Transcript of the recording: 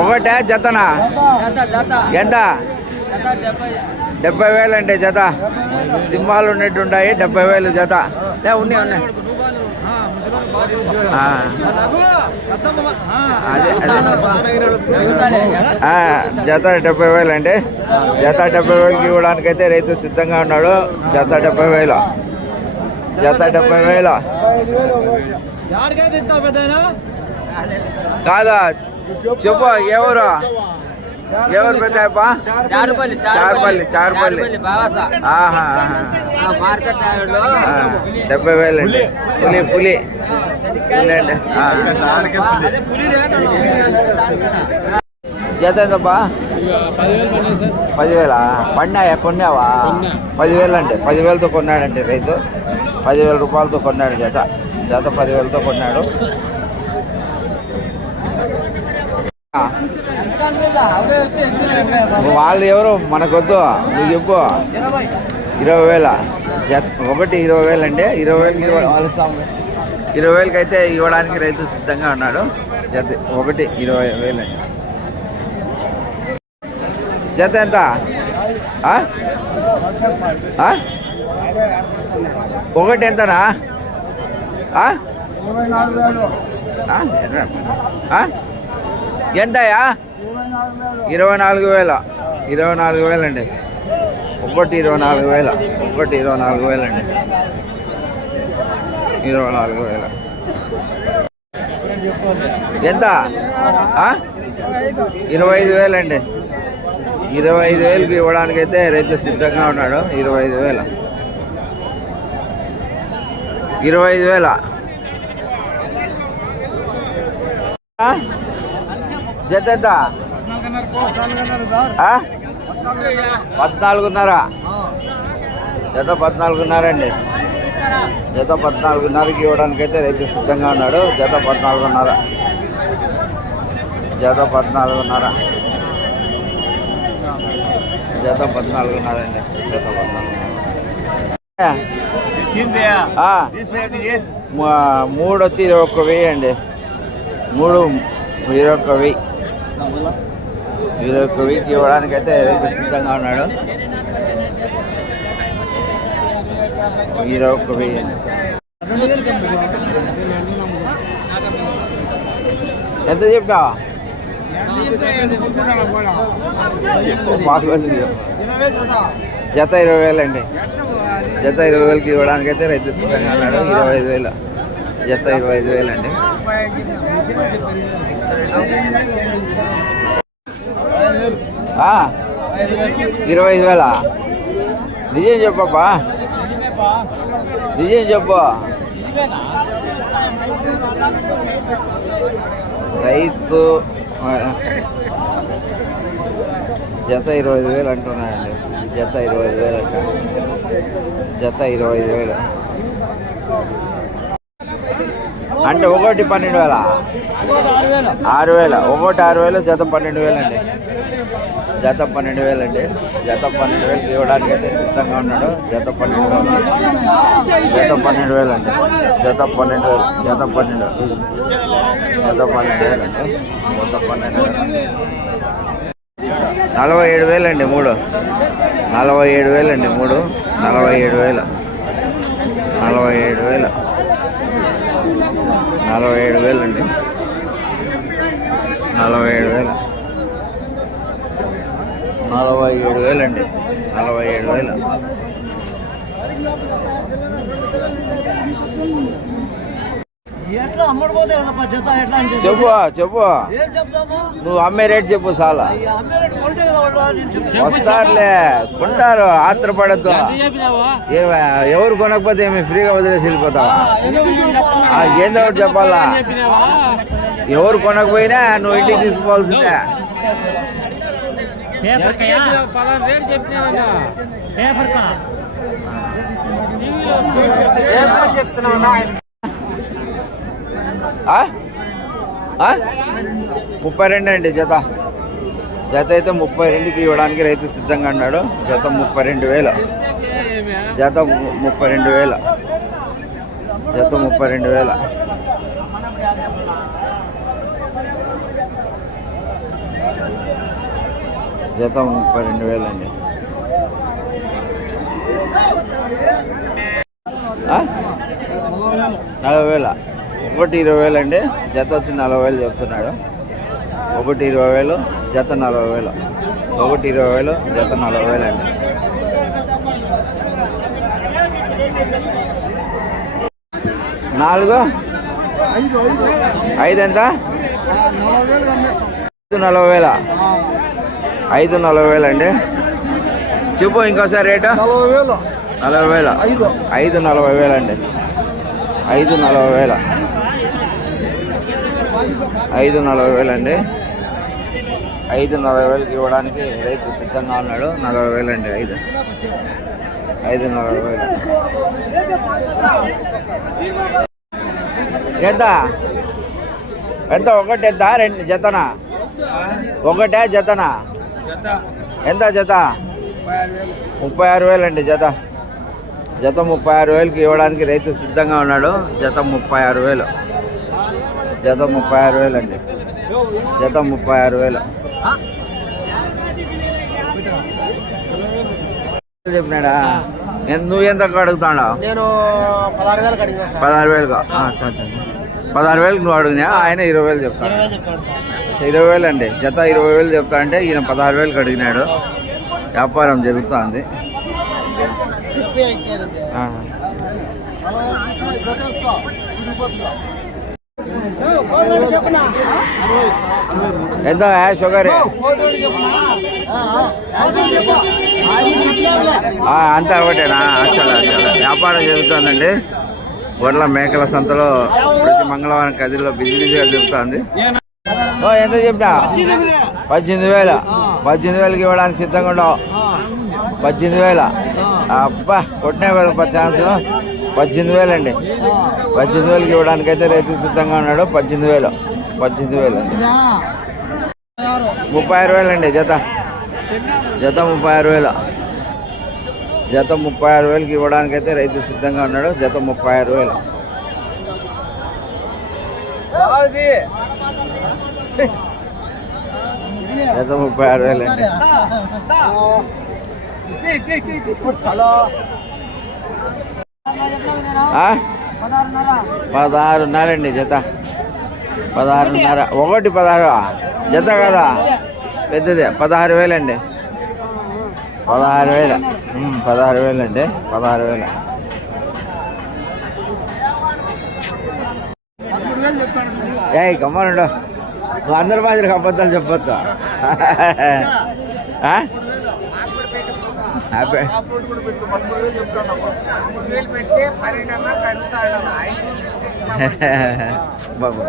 ఒకటే జతనా? ఎంత? డెబ్బై వేలు అండి జత. సింహాలు ఉన్నట్టు ఉంటాయి డెబ్బై వేలు జత. ఉన్నాయి ఉన్నాయి. అదే అదే. ఆ, జత డెబ్బై వేలు అండి జత డెబ్బై వేలకి ఇవ్వడానికి అయితే రైతు సిద్ధంగా ఉన్నాడు. జత డెబ్బై వేలు. జత డెబ్బై వేలు. కాదా? చెప్పు ఎవరు? ఎవరు పెద్ద చారుపల్లి చారుపల్లి చారుపల్లి. డెబ్బై వేలు అండి. పులి పులి. పులి అండి ఆ. జత ఎంతబ్బా? పదివేలా? పడినాయా? కొన్నావా? పదివేలు అంటే పదివేలతో కొన్నాడంటే రైతు. పదివేల రూపాయలతో కొన్నాడు జత. జత పదివేలతో కొన్నాడు ఆ, వాళ్ళు ఎవరు? మనకొద్దు. నువ్వు చెప్పు. ఇరవై వేల. జత ఒకటి ఇరవై వేలు అండి ఇరవై వేలకి ఇరవై వేలకి అయితే ఇవ్వడానికి రైతు సిద్ధంగా ఉన్నాడు. జత ఒకటి ఇరవై వేలు అండి జత ఎంత? ఒకటి ఎంతనా? ఆ? ఎంతయా ఇరవై నాలుగు వేల. ఇరవై నాలుగు వేలండి. ఒకటి ఇరవై నాలుగు వేల. ఒకటి ఇరవై నాలుగు వేలండి. ఇరవై నాలుగు వేల. ఎంత? ఇరవై ఐదు వేలండి. ఇరవై ఐదు వేలకు ఇవ్వడానికి అయితే రైతు సిద్ధంగా ఉన్నాడు. ఇరవై ఐదు వేల. ఇరవై ఐదు వేల. జత ఎంత? పద్నాలుగున్నర. జత పద్నాలుగున్నర అండి జత పద్నాలుగున్నరకి ఇవ్వడానికి అయితే రైతు సిద్ధంగా ఉన్నాడు. జత పద్నాలుగున్నర. జత పద్నాలుగున్నర. జత పద్నాలుగున్నర. అండి జత పద్నాలుగున్నర మూడు వచ్చి ఇరవై ఒక్క వెయ్యి అండి. మూడు ఇరవై ఒక్క వెయ్యి. మీరు ఒక వీక్ ఇవ్వడానికి అయితే రైతు సిద్ధంగా ఉన్నాడు. మీరు ఒక వీక్. అండి ఎంత చెప్పా? జత ఇరవై వేలు అండి. జత ఇరవై వేలకి ఇవ్వడానికి అయితే రైతు సిద్ధంగా ఉన్నాడు. ఇరవై ఐదు వేలు. జత ఇరవై ఐదు వేలు అండి. ఇరవై ఐదు వేల. నిజం చెప్పబ్బా. నిజం చెప్పు. రైతు జత ఇరవై ఐదు వేలు అంటున్నాయండి. జత ఇరవై ఐదు వేలు అంట జత ఇరవై ఐదు వేలు. అంటే ఒకటి పన్నెండు వేల. ఆరు వేల. ఒక్కోటి ఆరు వేలు జత పన్నెండు వేలు అండి. జత పన్నెండు వేలు అండి. జత పన్నెండు వేలు ఇవ్వడానికి అయితే సిద్ధంగా ఉన్నాడు. జత పన్నెండు వేలు. జత పన్నెండు వేలు అండి. జత పన్నెండు వేలు. జత పన్నెండు జత పన్నెండు వేలు అండి. జత పన్నెండు వేలు. నలభై ఏడు వేలు అండి మూడు. నలభై ఏడు వేలు అండి మూడు. నలభై ఏడు వేలు. నలభై ఏడు వేలు. నలభై ఏడు వేలు అండి. నలభై ఏడు వేలు. నలభై ఏడు వేలు అండి నలభై ఏడు వేలు. ఎట్లా అమ్మడి పోతే కదమ్మా జత ఎట్లా అని చెప్పి? చెప్పు ఏం చెప్తాము? నువ్వు అమ్మే రేట్ చెప్పు చాలా ఈ అమ్మే రేటు కొంటే కదా వాళ్ళు నేను చెప్పి వస్తారులే. కొంటారు ఆత్రపడద్దు. ఏమ- ఎవరు కొనకపోతే ఏమి ఫ్రీగా వదిలేసి వెళ్ళిపోతావా? ఆ, ఏందో ఒకటి చెప్పాలా? ఎవరు కొనకపోయినా నువ్వు ఇంటికి తీసుకోవాల్సిందే? ముప్పై రెండు అండి జత. జత అయితే ముప్పై రెండుకి ఇవ్వడానికి రైతు సిద్ధంగా ఉన్నాడు. జత ముప్పై రెండు వేలు. జత ముప్పై రెండు వేల. జత ముప్పై రెండు వేల. జత ముప్పై రెండు వేలండి అండి నలభై వేల. ఒకటి ఇరవై వేలు అండి. జత వచ్చి నలభై వేలు చెప్తున్నాడు. ఒకటి ఇరవై వేలు జత నలభై వేలు. ఒకటి ఇరవై వేలు జత నలభై వేలు అండి. నాలుగు? ఐదు ఎంత? ఐదు నలభై వేల? ఐదు నలభై వేలు అండి. చెప్పు ఇంకోసారి రేటు. నలభై వేలు? నలభై వేల ఐదు. ఐదు నలభై వేలు అండి. ఐదు నలభై వేల. ఐదు నలభై వేలు అండి ఐదు నలభై వేలకి ఇవ్వడానికి రైతు సిద్ధంగా ఉన్నాడు. నలభై వేలు అండి ఐదు. ఐదు నలభై వేలు. ఎంత? ఎంత? ఒకటి ఎంత? రెండు జతనా? ఒకటే జతనా? ఎంత జత? ముప్పై ఆరు వేలు అండి జత. జత ముప్పై ఆరు వేలకి ఇవ్వడానికి రైతు సిద్ధంగా ఉన్నాడు. జత ముప్పై ఆరు వేలు. జత ముప్పై ఆరు వేలు అండి. జత ముప్పై ఆరు వేలు. చెప్పినాడా? నువ్వు ఎంత అడుగుతాడా నేను పదహారు వేలుగా. పదహారు వేలకు నువ్వు అడిగినా? ఆయన ఇరవై వేలు చెప్తాడు. ఇరవై వేలు అండి. జత ఇరవై వేలు చెప్తా అంటే ఈయన పదహారు వేలకు అడిగినాడు. వ్యాపారం జరుగుతుంది. ఎంత షుగర్? ఆ, అంతా ఒకటేనా? అచ్చలా అచ్చలా. వ్యాపారం జరుగుతుందండి. గొడ్ల మేకల సంతలో ప్రతి మంగళవారం కదిలో బిజీ బిజీగా జరుగుతుంది. ఓ, ఎంత చెప్పినా? పద్దెనిమిది వేల. పద్దెనిమిది వేలకి ఇవ్వడానికి సిద్ధంగా ఉండవు పద్దెనిమిది వేల. అబ్బా కొట్టినా కదా ఛాన్స్. పద్దెనిమిది వేలు అండి పద్దెనిమిది వేలకి ఇవ్వడానికి అయితే రైతు సిద్ధంగా ఉన్నాడు పద్దెనిమిది వేలు పద్దెనిమిది వేలు అండి ముప్పై ఆరు వేలు అండి జత జత ముప్పై ఆరు వేలు జత ముప్పై ఆరు వేలకి ఇవ్వడానికి అయితే రైతు సిద్ధంగా ఉన్నాడు జత ముప్పై ఆరు వేలు జత ముప్పై ఆరు వేలు అండి ఆ? పదహారున్నర. అండి జత. పదహారున్నర. ఒకటి పదహారు. జత కదా? పెద్దదే. పదహారు వేలండి. పదహారు వేల. పదహారు వేలండి. పదహారు వేల. ఏ గమ్మనుండు. నువ్వు అందరి మాదిరికి అబద్ధాలు చెప్పొద్దు. బాబు.